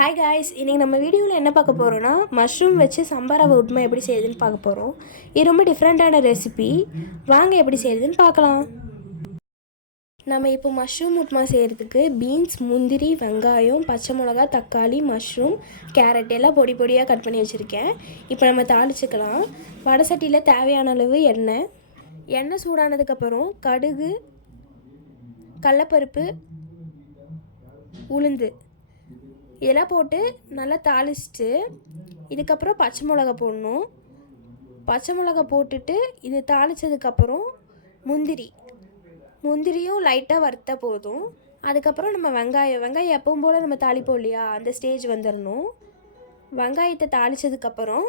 Hi guys, இன்றைக்கி நம்ம வீடியோவில் என்ன பார்க்க போகிறோன்னா மஷ்ரூம் வச்சு சம்பார் ரவை உப்புமா எப்படி செய்யுதுன்னு பார்க்க போகிறோம். இது ரொம்ப டிஃப்ரெண்ட்டான ரெசிபி. வாங்க எப்படி செய்யுதுன்னு பார்க்கலாம். நம்ம இப்போ மஷ்ரூம் உப்புமா செய்கிறதுக்கு பீன்ஸ், முந்திரி, வெங்காயம், பச்சை மிளகா, தக்காளி, மஷ்ரூம், கேரட் எல்லாம் பொடி பொடியாக கட் பண்ணி வச்சுருக்கேன். இப்போ நம்ம தாளிச்சுக்கலாம். வடை சட்டியில் தேவையான அளவு எண்ணெய் சூடானதுக்கப்புறம் கடுகு, கடலப்பருப்பு, உளுந்து இதெல்லாம் போட்டு நல்லா தாளிச்சிட்டு இதுக்கப்புறம் பச்சை மிளகா போடணும். பச்சை மிளகா போட்டுட்டு இது தாளித்ததுக்கப்புறம் முந்திரியும் லைட்டாக வறுத்தா போதும். அதுக்கப்புறம் நம்ம வெங்காயம் எப்பவும் போல் நம்ம தாளிப்போம் இல்லையா, அந்த ஸ்டேஜ் வந்துடணும். வெங்காயத்தை தாளித்ததுக்கப்புறம்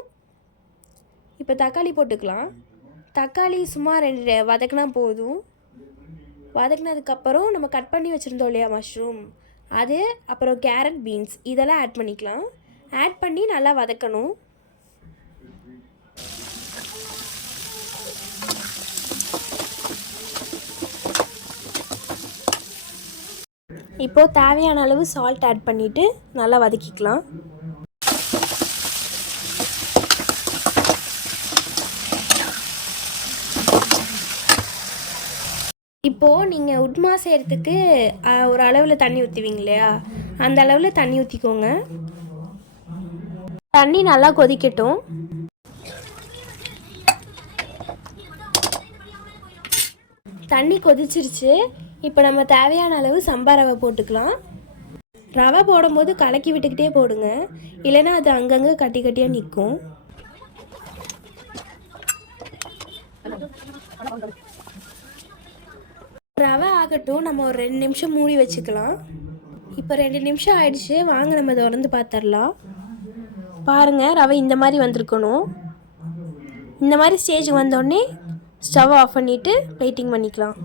இப்போ தக்காளி போட்டுக்கலாம். தக்காளி சும்மா 2 வதக்கினா போதும். வதக்கினதுக்கப்புறம் நம்ம கட் பண்ணி வச்சுருந்தோம் இல்லையா மஷ்ரூம், அது அப்புறம் கேரட், பீன்ஸ் இதெல்லாம் ஆட் பண்ணிக்கலாம். ஆட் பண்ணி நல்லா வதக்கணும். இப்போது தேவையான அளவு சால்ட் ஆட் பண்ணிவிட்டு நல்லா வதக்கிக்கலாம். இப்போது நீங்கள் உப்புமா செய்கிறதுக்கு ஒரு அளவில் தண்ணி ஊற்றுவீங்க இல்லையா, அந்த அளவில் தண்ணி ஊற்றிக்கோங்க. தண்ணி நல்லா கொதிக்கட்டும். தண்ணி கொதிச்சிருச்சு. இப்போ நம்ம தேவையான அளவு சம்பார் ரவை போட்டுக்கலாம். ரவை போடும்போது கலக்கி விட்டுக்கிட்டே போடுங்க, இல்லைன்னா அது அங்கங்கே கட்டி கட்டியாக நிற்கும். ரவை ஆகட்டும், நம்ம ஒரு 2 நிமிஷம் மூடி வச்சுக்கலாம். இப்போ 2 நிமிஷம் ஆயிடுச்சு. வாங்க நம்ம திறந்து பார்த்துடலாம். பாருங்கள், ரவை இந்த மாதிரி வந்திருக்கணும். இந்த மாதிரி ஸ்டேஜ் வந்தோடனே ஸ்டவ் ஆஃப் பண்ணிவிட்டு வெயிட்டிங் பண்ணிக்கலாம்.